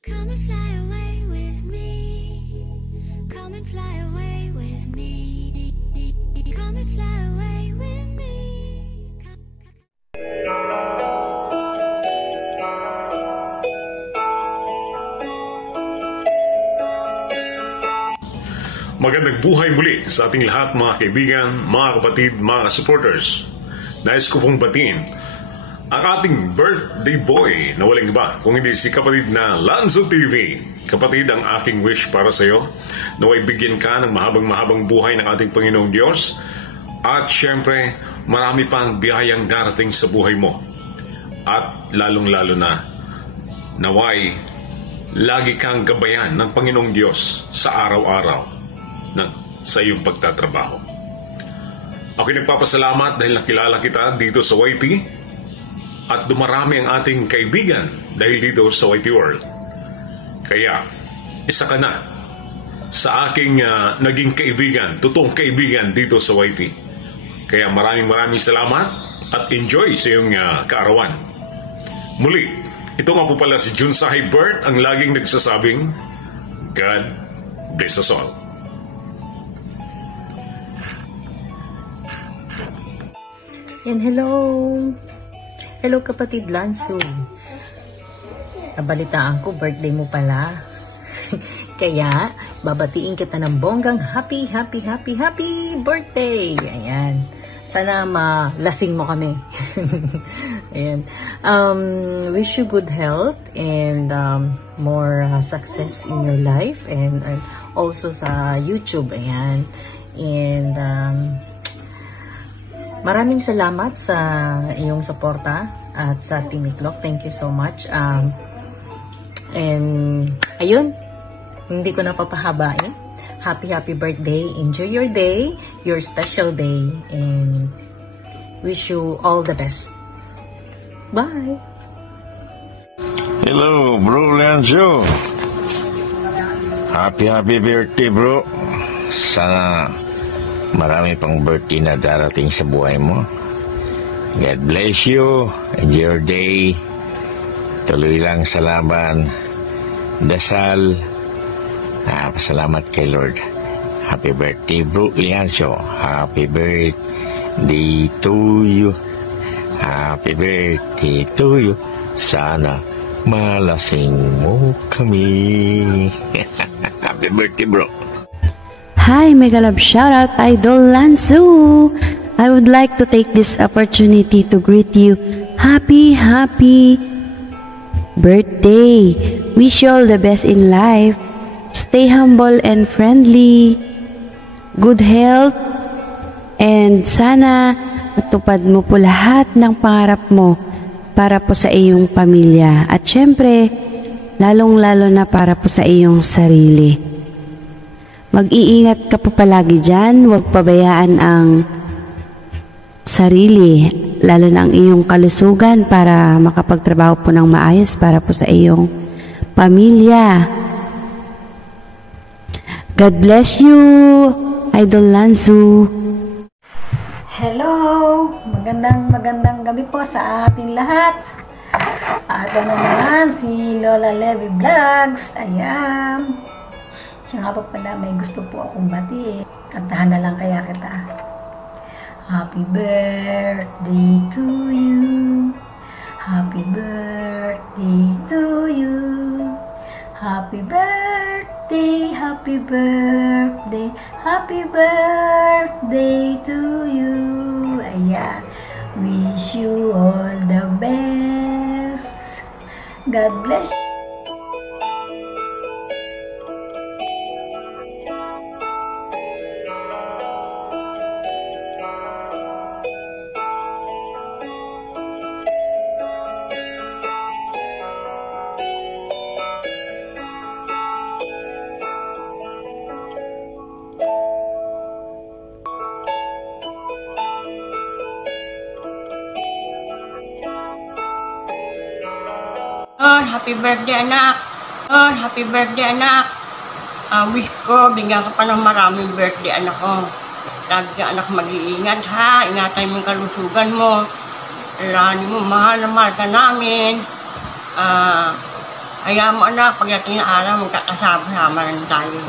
Come and fly away with me. Come and fly away with me. Come and fly away with me. Magandang buhay muli sa ating lahat, mga kaibigan, mga kapatid, mga supporters. Nais ko pong batiin ang ating birthday boy na walang iba kung hindi si kapatid na Lanzo TV. Kapatid, ang aking wish para sa iyo, naway bigyan ka ng mahabang buhay ng ating Panginoong Diyos, at syempre marami pang biyayang darating sa buhay mo. At lalong-lalo na, naway lagi kang gabayan ng Panginoong Diyos sa araw-araw sa iyong pagtatrabaho. Ako'y nagpapasalamat dahil nakilala kita dito sa YT, at dumarami ang ating kaibigan dahil dito sa YT World. Kaya, isa ka na sa aking naging kaibigan, totoong kaibigan dito sa YT. Kaya maraming salamat at enjoy sa iyong kaarawan. Muli, ito nga po pala si Junsahay Bert, ang laging nagsasabing, God bless us all. And hello kapatid Lanzo. Nabalitaan ko birthday mo pala. Kaya babatiin kita ng bonggang happy birthday. Ayan. Sana malasing mo kami. Ayan. Wish you good health and more success in your life, and also sa YouTube. Ayan. And maraming salamat sa iyong suporta at sa Team Itlog. Thank you so much. And ayun, hindi ko na papahabain. Happy birthday. Enjoy your day, your special day, and wish you all the best. Bye. Hello, bro Lanzo. Happy birthday, bro. Sana marami pang birthday na darating sa buhay mo. God bless you. Enjoy your day. Tuloy lang sa laban. Dasal. Pasalamat kay Lord. Happy birthday, bro Lianzo. Happy birthday to you. Happy birthday to you. Sana malasing mo kami. Happy birthday, bro. Hi, Mega Love Shoutout Idol Lanzo. I would like to take this opportunity to greet you. Happy birthday. Wish you all the best in life. Stay humble and friendly. Good health. And sana matupad mo po lahat ng pangarap mo para po sa iyong pamilya. At syempre, lalong-lalo na para po sa iyong sarili. Mag-iingat ka po palagi dyan, huwag pabayaan ang sarili, lalo na ang iyong kalusugan para makapagtrabaho po ng maayos para po sa iyong pamilya. God bless you, Idol Lanzo. Hello! Magandang gabi po sa ating lahat. Ito na naman si Lola Levy Vlogs. Ayan. Siya nga po pala, may gusto po akong batiin. Kantahan na lang kaya kita. Happy birthday to you. Happy birthday to you. Happy birthday, happy birthday, happy birthday to you. Ayan. Wish you all the best. God bless you. Happy birthday, anak. Happy birthday, anak. Wish ko, bigyan ka pa ng maraming birthday, anak ko. Lagi ka, anak, mag-iingat, ha. Ingatan mo yung kalusugan mo. Lani mo, mahal na mahal ka namin. Kaya mo anak, pagdating na araw, magkakasama-sama rin tayo.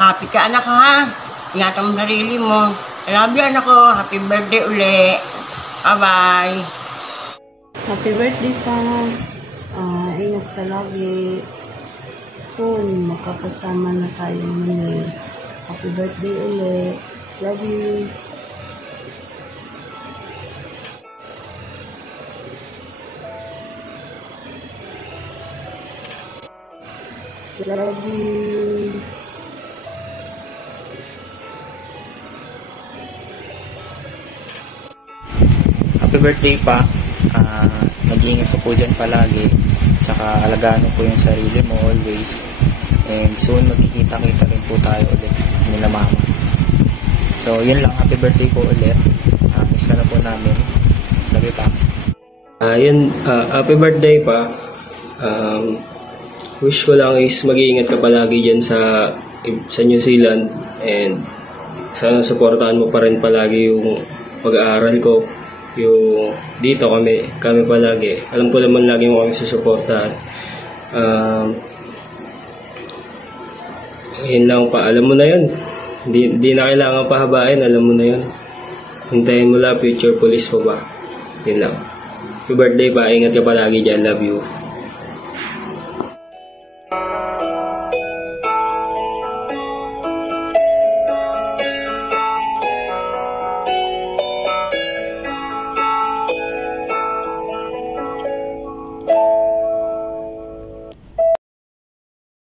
Happy ka anak ha. Ingatan mo sarili mo. I love you anak ko. Happy birthday uli. Bye-bye. Happy birthday, Sam. Ingat ka lagi. Soon, makakasama na tayo muli. Happy birthday ulit. Love you. Love you. Happy birthday pa. Mag-iingat ka po dyan palagi. Tsaka alagaan mo po yung sarili mo always. And soon magkikita-kita rin po tayo ulit nila mama. So yun lang, happy birthday po ulit. Miss ka na po namin. Love you pa. Happy birthday pa. Wish ko lang is mag-iingat ka palagi dyan sa New Zealand. And sana supportahan mo pa rin palagi yung pag-aaral ko. Yung dito kami palagi. Alam ko naman lagi mo kami susuportahan. Yun lang pa. Alam mo na yun. Di na kailangan pahabain. Alam mo na yun. Hintayin mo lang future police mo ba. Yun lang. Happy birthday pa. Ingat ka palagi dyan. Love you.